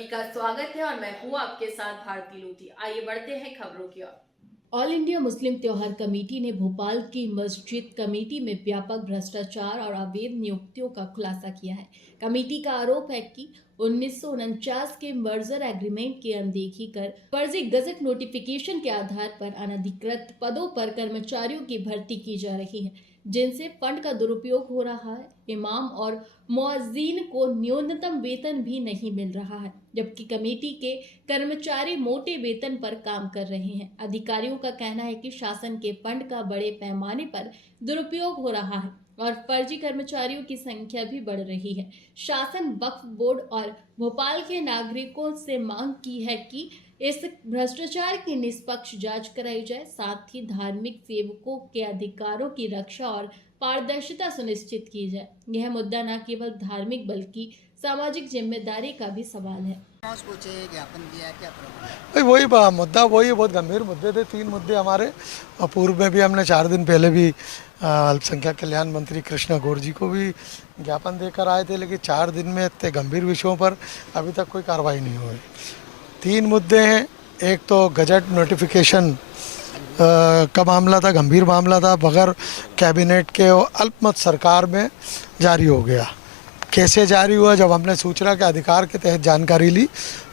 सभी का स्वागत है और मैं हूँ आपके साथ भारती लोधी। आइए बढ़ते हैं खबरों की ओर। ऑल इंडिया मुस्लिम त्योहार कमेटी ने भोपाल की मस्जिद कमेटी में व्यापक भ्रष्टाचार और अवैध नियुक्तियों का खुलासा किया है। कमेटी का आरोप है कि 1949 के मर्जर एग्रीमेंट की अनदेखी कर फर्जी गजट नोटिफिकेशन के आधार पर अनधिकृत पदों पर कर्मचारियों की भर्ती की जा रही है, जिनसे फंड का दुरुपयोग हो रहा है। इमाम और मुअज्जिन को न्यूनतम वेतन भी नहीं मिल रहा है, जबकि कमेटी के कर्मचारी मोटे वेतन पर काम कर रहे हैं। अधिकारियों का कहना है कि शासन के फंड का बड़े पैमाने पर दुरुपयोग हो रहा है और फर्जी कर्मचारियों की संख्या भी बढ़ रही है। शासन वक्फ बोर्ड और भोपाल के नागरिकों से मांग की है कि इस भ्रष्टाचार की निष्पक्ष जांच कराई जाए, साथ ही धार्मिक सेवकों के अधिकारों की रक्षा और पारदर्शिता सुनिश्चित की जाए। यह मुद्दा न केवल धार्मिक बल्कि सामाजिक जिम्मेदारी का भी सवाल है। ज्ञापन दिया है, क्या भाई वही मुद्दा वही बहुत गंभीर मुद्दे थे। 3 मुद्दे हमारे, और पूर्व में भी हमने 4 दिन पहले भी अल्पसंख्यक कल्याण मंत्री कृष्णा गौर जी को भी ज्ञापन देकर आए थे, लेकिन 4 दिन में इतने गंभीर विषयों पर अभी तक कोई कार्रवाई नहीं हुई। 3 मुद्दे हैं। एक तो गजट नोटिफिकेशन का मामला था, गंभीर मामला था, बगैर कैबिनेट के अल्पमत सरकार में जारी हो गया। कैसे जारी हुआ? जब हमने सूचना के अधिकार के तहत जानकारी ली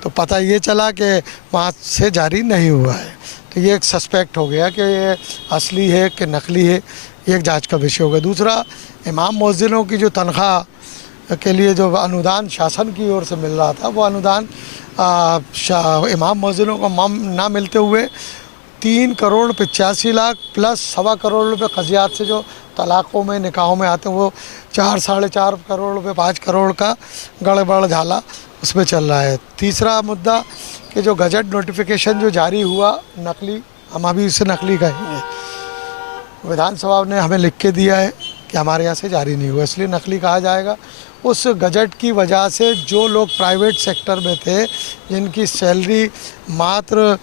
तो पता ये चला कि वहाँ से जारी नहीं हुआ है, तो ये एक सस्पेक्ट हो गया कि ये असली है कि नकली है, ये एक जांच का विषय हो गया। दूसरा, इमाम मुअज्जिनों की जो तनख्वाह के लिए जो अनुदान शासन की ओर से मिल रहा था, वो अनुदान इमाम मुअज्जिनों को ना मिलते हुए 3,85,00,000 प्लस 1.25 करोड़ रुपये क़ज़ियात से जो तलाक़ों में निकाहों में आते हैं, वो 4-4.5 करोड़ रुपये 5 करोड़ का गड़बड़ झाला उसमें चल रहा है। तीसरा मुद्दा कि जो गजट नोटिफिकेशन जो जारी हुआ नकली, हम अभी उसे नकली कहेंगे। विधानसभा ने हमें लिख के दिया है कि हमारे यहाँ से जारी नहीं हुआ, इसलिए नकली कहा जाएगा। उस गजट की वजह से जो लोग प्राइवेट सेक्टर में थे, जिनकी सैलरी मात्र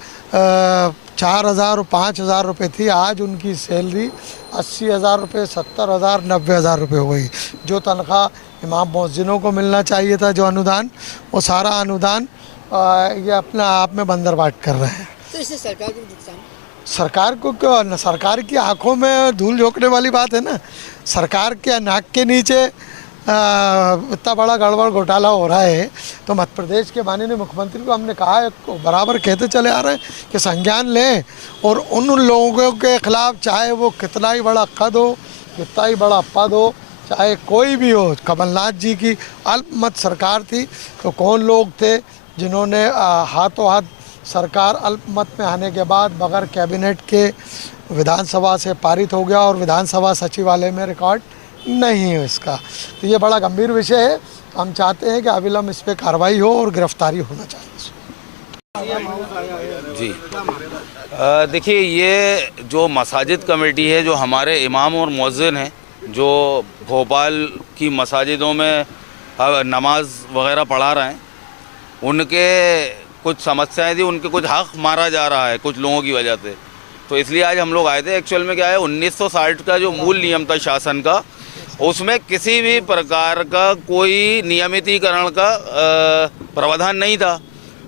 4,000 और 5,000 रुपये थी, आज उनकी सैलरी 80,000 रुपये, 70,000, 90,000 रुपये हो गई। जो तनख्वाह इमाम मुअज्जिनों को मिलना चाहिए था, जो अनुदान, वो सारा अनुदान ये अपना आप में बंदरबाट कर रहे हैं। तो इससे सरकार को नुकसान? सरकार को क्यों? सरकार की आंखों में धूल झोंकने वाली बात है ना। सरकार के नाक के नीचे इतना बड़ा गड़बड़ घोटाला हो रहा है, तो मध्य प्रदेश के माननीय मुख्यमंत्री को हमने कहा है, बराबर कहते चले आ रहे हैं कि संज्ञान लें और उन लोगों के खिलाफ, चाहे वो कितना ही बड़ा कद हो, कितना ही बड़ा पद हो, चाहे कोई भी हो। कमलनाथ जी की अल्पमत सरकार थी, तो कौन लोग थे जिन्होंने हाथों हाथ सरकार अल्पमत में आने के बाद बगैर कैबिनेट के विधानसभा से पारित हो गया और विधानसभा सचिवालय में रिकॉर्ड नहीं है इसका। तो ये बड़ा गंभीर विषय है। हम चाहते हैं कि अविलंब इस पर कार्रवाई हो और गिरफ्तारी होना चाहिए। जी देखिए, ये जो मसाजिद कमेटी है, जो हमारे इमाम और मुअज्जिन हैं, जो भोपाल की मसाजिदों में नमाज वगैरह पढ़ा रहे हैं, उनके कुछ समस्याएं थी, उनके कुछ हक मारा जा रहा है कुछ लोगों की वजह से। तो इसलिए आज हम लोग आए थे। एक्चुअल में क्या है, 1960 का जो मूल नियम था शासन का, उसमें किसी भी प्रकार का कोई नियमितीकरण का प्रावधान नहीं था।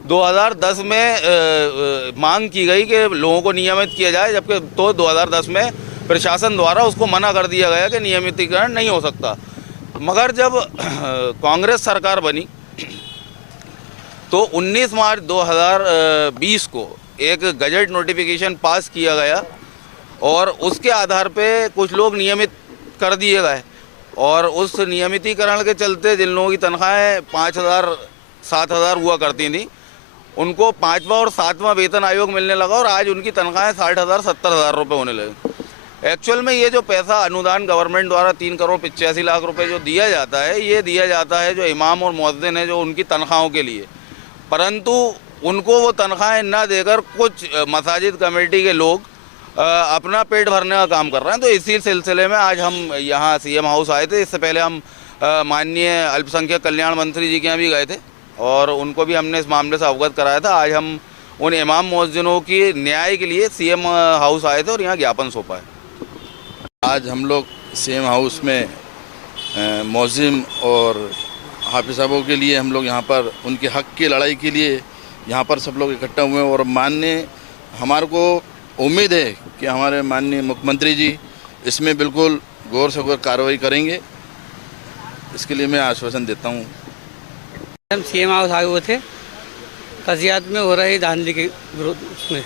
2010 में मांग की गई कि लोगों को नियमित किया जाए, जबकि 2010 में प्रशासन द्वारा उसको मना कर दिया गया कि नियमितीकरण नहीं हो सकता। मगर जब कांग्रेस सरकार बनी तो 19 मार्च 2020 को एक गजट नोटिफिकेशन पास किया गया और उसके आधार पे कुछ लोग नियमित कर दिए गए, और उस नियमितीकरण के चलते जिन लोगों की तनख्वाहें 5,000 7,000 हुआ करती थी, उनको 5वां और 7वां वेतन आयोग मिलने लगा और आज उनकी तनख्वाहें 60,000 70,000 रुपये होने लगे। एक्चुअल में ये जो पैसा अनुदान गवर्नमेंट द्वारा 3,85,00,000 रुपये जो दिया जाता है, ये दिया जाता है जो इमाम और मुअज्जिन है, जो उनकी तनख्वाहों के लिए, परंतु उनको वो तनख्वाहें ना देकर कुछ मसाजिद कमेटी के लोग अपना पेट भरने का काम कर रहे हैं। तो इसी सिलसिले में आज हम यहाँ सीएम हाउस आए थे। इससे पहले हम माननीय अल्पसंख्यक कल्याण मंत्री जी के यहाँ भी गए थे और उनको भी हमने इस मामले से अवगत कराया था। आज हम उन इमाम मुअज्जिनों की न्याय के लिए सीएम हाउस आए थे और यहाँ ज्ञापन सौंपा है। आज हम लोग सीएम हाउस में मुअज्जिन और हाफिज साहबों के लिए हम लोग यहाँ पर उनके हक की लड़ाई के लिए यहाँ पर सब लोग इकट्ठा हुए हैं और माननीय हमारे को उम्मीद है कि हमारे माननीय मुख्यमंत्री जी इसमें बिल्कुल गौर से गौर कार्रवाई करेंगे। इसके लिए मैं आश्वासन देता हूँ। हम सीएम हाउस आए हुए थे तजियात में हो रही धांधली के विरोध उसमें,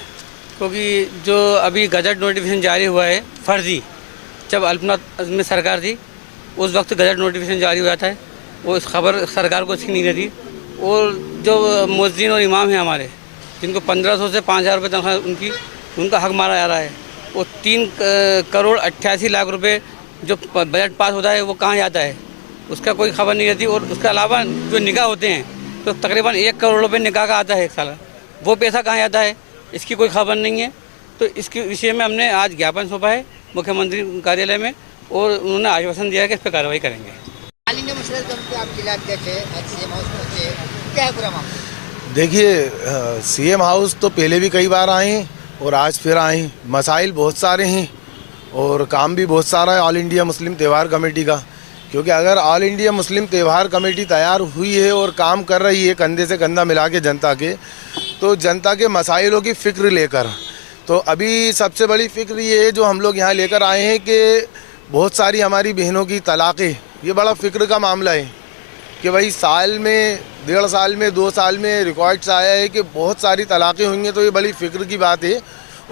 क्योंकि जो अभी गजट नोटिफिकेशन जारी हुआ है फर्जी, जब अल्पमत में सरकार थी उस वक्त गजट नोटिफिकेशन जारी हुआ था, वो इस खबर सरकार को अच्छी नहीं रहती। और जो मुअज्जिन और इमाम हैं हमारे, जिनको 1500 से 5000 रुपये तनख्वाह उनका हक मारा जा रहा है, वो 3 करोड़ 88 लाख रुपए जो बजट पास होता है वो कहाँ जाता है, उसका कोई खबर नहीं रहती। और उसके अलावा जो निकाह होते हैं तो तकरीबन 1 करोड़ रुपये निकाह का आता है एक साल, वो पैसा कहाँ जाता है इसकी कोई खबर नहीं है। तो इसके विषय में हमने आज ज्ञापन सौंपा है मुख्यमंत्री कार्यालय में और उन्होंने आश्वासन दिया है कि इस पर कार्रवाई करेंगे। ऑल इंडिया मसला कमेटी आप जिला अध्यक्ष है, आज सीएम हाउस पहुंचे, क्या है पूरा मामला? देखिए सीएम हाउस तो पहले भी कई बार आए हैं और आज फिर आए हैं। मसाइल बहुत सारे हैं और काम भी बहुत सारा है ऑल इंडिया मुस्लिम त्यौहार कमेटी का, क्योंकि अगर ऑल इंडिया मुस्लिम त्यौहार कमेटी तैयार हुई है और काम कर रही है कंधे से कंधा मिला के जनता के, तो जनता के मसाइलों की फ़िक्र लेकर, तो अभी सबसे बड़ी फ़िक्र ये है जो हम लोग यहाँ लेकर आए हैं कि बहुत सारी हमारी बहनों की तलाक़ें, ये बड़ा फ़िक्र का मामला है कि भाई साल में 1.5 साल में 2 साल में रिकॉर्ड्स आया है कि बहुत सारी तलाक़ें हुई हैं। तो ये बड़ी फ़िक्र की बात है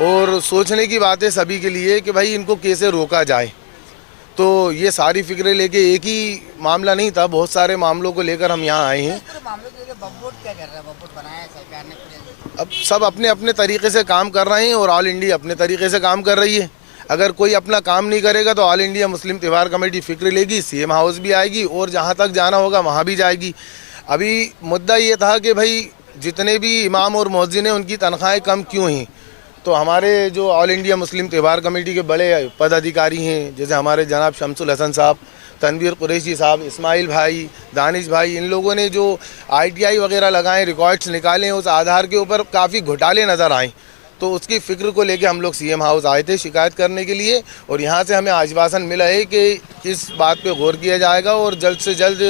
और सोचने की बात है सभी के लिए कि भाई इनको कैसे रोका जाए। तो ये सारी फ़िक्रें लेके, एक ही मामला नहीं था, बहुत सारे मामलों को लेकर हम यहाँ आए हैं। मामले को लेकर बब्बोट क्या कर रहा है? बब्बोट बनाया है सरकार ने, अब सब अपने अपने तरीके से काम कर रहे हैं और ऑल इंडिया अपने तरीके से काम कर रही है। अगर कोई अपना काम नहीं करेगा तो ऑल इंडिया मुस्लिम त्यौहार कमेटी फ़िक्र लेगी, सीएम हाउस भी आएगी और जहाँ तक जाना होगा वहाँ भी जाएगी। अभी मुद्दा ये था कि भाई जितने भी इमाम और मुअज्जिन हैं उनकी तनख्वाहें कम क्यों हैं, तो हमारे जो ऑल इंडिया मुस्लिम त्यौहार कमेटी के बड़े पदाधिकारी हैं, जैसे हमारे जनाब शमसुल हसन साहब, तनवीर कुरैशी साहब, इस्माइल भाई, दानिश भाई, इन लोगों ने जो ITI वगैरह लगाए, रिकॉर्ड्स निकाले, उस आधार के ऊपर काफ़ी घोटाले नज़र आए। तो उसकी फ़िक्र को लेके हम लोग सीएम हाउस आए थे शिकायत करने के लिए और यहाँ से हमें आश्वासन मिला है कि इस बात पे गौर किया जाएगा और जल्द से जल्द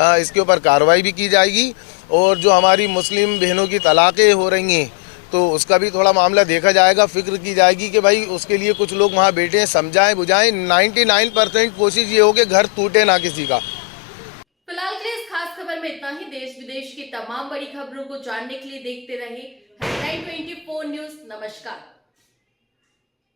इसके ऊपर कार्रवाई भी की जाएगी। और जो हमारी मुस्लिम बहनों की तलाक़ें हो रही हैं तो उसका भी थोड़ा मामला देखा जाएगा, फ़िक्र की जाएगी कि भाई उसके लिए कुछ लोग वहाँ बैठे हैं, समझाएं बुझाएं। 99% कोशिश ये हो कि घर टूटे ना किसी का। फिलहाल के लिए इस खास खबर में इतना ही। देश विदेश की तमाम बड़ी खबरों को जानने के लिए देखते रहे हेडलाइन 24 न्यूज। नमस्कार।